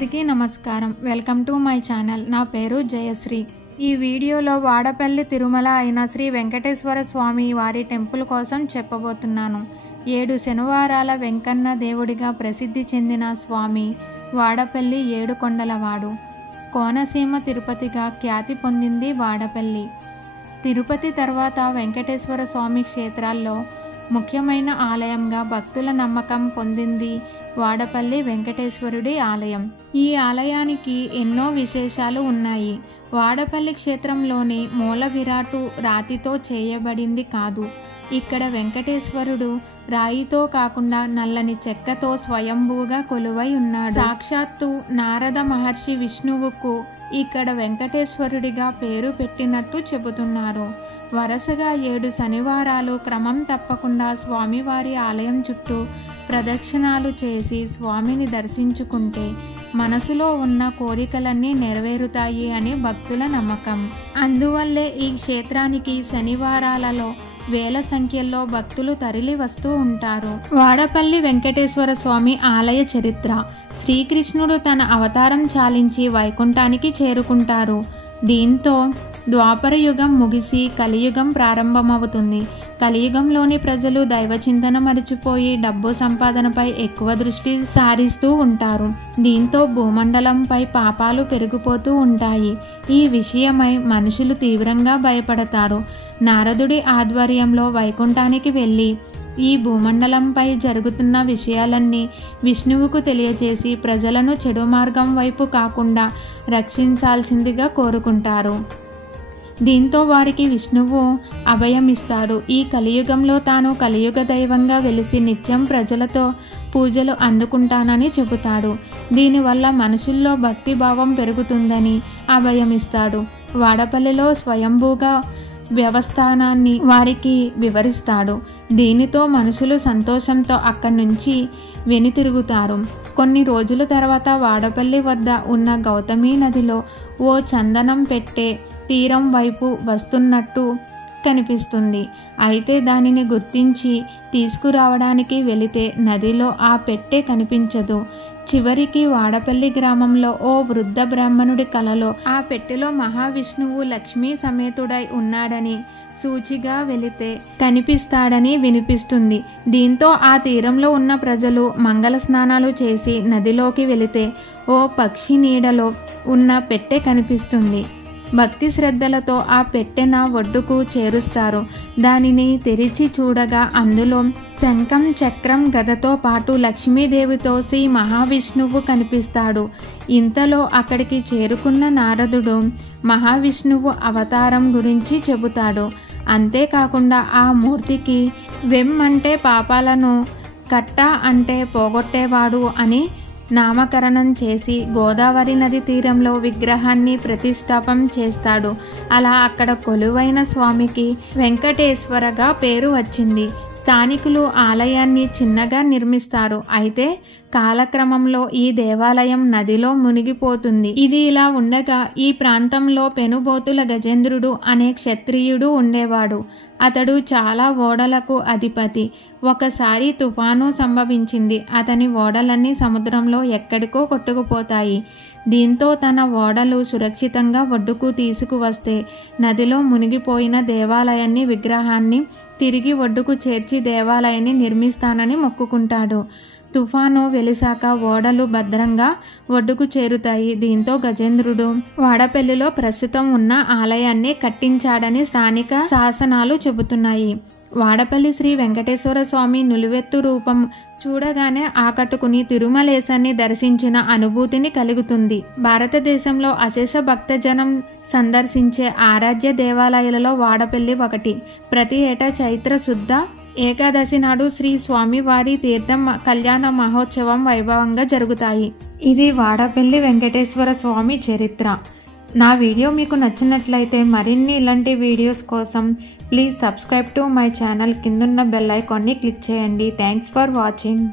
అందరికీ నమస్కారం. Welcome to my channel. నా పేరు జయశ్రీ. ఈ వీడియోలో వాడపల్లి తిరుమల అయిన శ్రీ వెంకటేశ్వర స్వామి వారి టెంపుల్ కోసం చెప్పబోతున్నాను. 7 శనివారాల వెంకన్న దేవుడిగా ప్రసిద్ధి చెందిన స్వామి వాడపల్లి ఏడుకొండలవాడు. కోనసీమ తిరుపతిగా ఖ్యాతి పొందింది వాడపల్లి. తిరుపతి తర్వాత వెంకటేశ్వర స్వామి క్షేత్రాల్లో ముఖ్యమైన ఆలయంగా భక్తుల నమ్మకం పొందింది వాడపల్లి వెంకటేశ్వరుడి ఆలయం. ఈ ఆలయానికి ఎన్నో విశేషాలు ఉన్నాయి. వాడపల్లి క్షేత్రంలోని మూల విరాటు రాతితో చేయబడింది కాదు. ఇక్కడ వెంకటేశ్వరుడు రాయితో కాకుండా నల్లని చెక్కతో స్వయంభూగా కొలువై ఉన్నాడు. సాక్షాత్తు నారద మహర్షి విష్ణువుకు ఇక్కడ వెంకటేశ్వరుడిగా పేరు పెట్టినట్టు చెబుతున్నారు. వరుసగా 7 శనివారాలు క్రమం తప్పకుండా స్వామివారి ఆలయం చుట్టూ ప్రదక్షిణాలు చేసి స్వామిని దర్శించుకుంటే మనసులో ఉన్న కోరికలన్నీ నెరవేరుతాయి అని భక్తుల నమ్మకం. అందువల్లే ఈ క్షేత్రానికి శనివారాలలో వేల సంఖ్యలో భక్తులు తరలి వస్తూ ఉంటారు. వాడపల్లి వెంకటేశ్వర స్వామి ఆలయ చరిత్ర. శ్రీకృష్ణుడు తన అవతారం చాలించి వైకుంఠానికి చేరుకుంటారు. దీంతో ద్వాపర యుగం ముగిసి కలియుగం ప్రారంభమవుతుంది. కలియుగంలోని ప్రజలు దైవచింతన మరిచిపోయి డబ్బు సంపాదనపై ఎక్కువ దృష్టి సారిస్తూ ఉంటారు. దీంతో భూమండలంపై పాపాలు పెరిగిపోతూ ఉంటాయి. ఈ విషయమై మనుషులు తీవ్రంగా భయపడతారు. నారదుడి ఆధ్వర్యంలో వైకుంఠానికి వెళ్ళి ఈ భూమండలంపై జరుగుతున్న విషయాలన్నీ విష్ణువుకు తెలియజేసి ప్రజలను చెడు మార్గం వైపు కాకుండా రక్షించాల్సిందిగా కోరుకుంటారు. దీంతో వారికి విష్ణువు అభయమిస్తాడు. ఈ కలియుగంలో తాను కలియుగ దైవంగా వెలిసి నిత్యం ప్రజలతో పూజలు అందుకుంటానని చెబుతాడు. దీనివల్ల మనుషుల్లో భక్తిభావం పెరుగుతుందని అభయమిస్తాడు. వాడపల్లిలో స్వయంభూగా వ్యవస్థానాన్ని వారికి వివరిస్తాడు. దీనితో మనుషులు సంతోషంతో అక్కడి నుంచి వెనుతిరుగుతారు. కొన్ని రోజుల తర్వాత వాడపల్లి వద్ద ఉన్న గౌతమి నదిలో ఓ చందనం పెట్టె తీరం వైపు వస్తున్నట్టు కనిపిస్తుంది. అయితే దానిని గుర్తించి తీసుకురావడానికి వెళితే నదిలో ఆ పెట్టె కనిపించదు. చివరికి వాడపల్లి గ్రామంలో ఓ వృద్ధ బ్రాహ్మణుడి కలలో ఆ పెట్టెలో మహావిష్ణువు లక్ష్మీ సమేతుడై ఉన్నాడని సూచిగా వెళితే కనిపిస్తాడని వినిపిస్తుంది. దీంతో ఆ తీరంలో ఉన్న ప్రజలు మంగళ స్నానాలు చేసి నదిలోకి వెళితే ఓ పక్షి నీడలో ఉన్న పెట్టె కనిపిస్తుంది. భక్తి శ్రద్ధలతో ఆ పెట్టెన ఒడ్డుకు చేరుస్తారు. దానిని తెరిచి చూడగా అందులో శంఖం, చక్రం, గదతో పాటు లక్ష్మీదేవితో శ్రీ మహావిష్ణువు కనిపిస్తాడు. ఇంతలో అక్కడికి చేరుకున్న నారదుడు మహావిష్ణువు అవతారం గురించి చెబుతాడు. అంతేకాకుండా ఆ మూర్తికి వెం అంటే పాపాలను, కట్ట అంటే పోగొట్టేవాడు అని నామకరణం చేసి గోదావరి నది తీరంలో విగ్రహాన్ని ప్రతిష్టాపన చేస్తాడు. అలా అక్కడ కొలువైన స్వామికి వెంకటేశ్వరగా పేరు వచ్చింది. స్థానికులు ఆలయాన్ని చిన్నగా నిర్మిస్తారు. అయితే కాలక్రమంలో ఈ దేవాలయం నదిలో మునిగిపోతుంది. ఇది ఇలా ఉండగా ఈ ప్రాంతంలో పెనుబోతుల గజేంద్రుడు అనే క్షత్రియుడు ఉండేవాడు. అతడు చాలా ఓడలకు అధిపతి. ఒకసారి తుఫాను సంభవించింది. అతని ఓడలన్నీ సముద్రంలో ఎక్కడికో కొట్టుకుపోతాయి. దీంతో తన ఓడలు సురక్షితంగా ఒడ్డుకు తీసుకువస్తే నదిలో మునిగిపోయిన దేవాలయాన్ని విగ్రహాన్ని తిరిగి ఒడ్డుకు చేర్చి దేవాలయాన్ని నిర్మిస్తానని మొక్కుకుంటాడు. తుఫాను వెలిసాక ఓడలు భద్రంగా ఒడ్డుకు చేరుతాయి. దీంతో గజేంద్రుడు వాడపల్లిలో ప్రస్తుతం ఉన్న ఆలయాన్ని కట్టించాడని స్థానిక శాసనాలు చెబుతున్నాయి. వాడపల్లి శ్రీ వెంకటేశ్వర స్వామి నిలువెత్తు రూపం చూడగానే ఆకట్టుకుని తిరుమలేశాన్ని దర్శించిన అనుభూతిని కలుగుతుంది. భారతదేశంలో అశేష భక్తజనం సందర్శించే ఆరాధ్య దేవాలయాలలో వాడపల్లి ఒకటి. ప్రతి ఏటా చైత్ర శుద్ధ ఏకాదశి నాడు శ్రీ స్వామివారి తీర్థం కళ్యాణ మహోత్సవం వైభవంగా జరుగుతాయి. ఇది వాడపల్లి వెంకటేశ్వర స్వామి చరిత్ర. నా వీడియో మీకు నచ్చినట్లయితే మరిన్ని ఇలాంటి వీడియోస్ కోసం please subscribe to my channel. కిందున్న బెల్ ఐకాన్ని క్లిక్ చేయండి. Thanks for watching.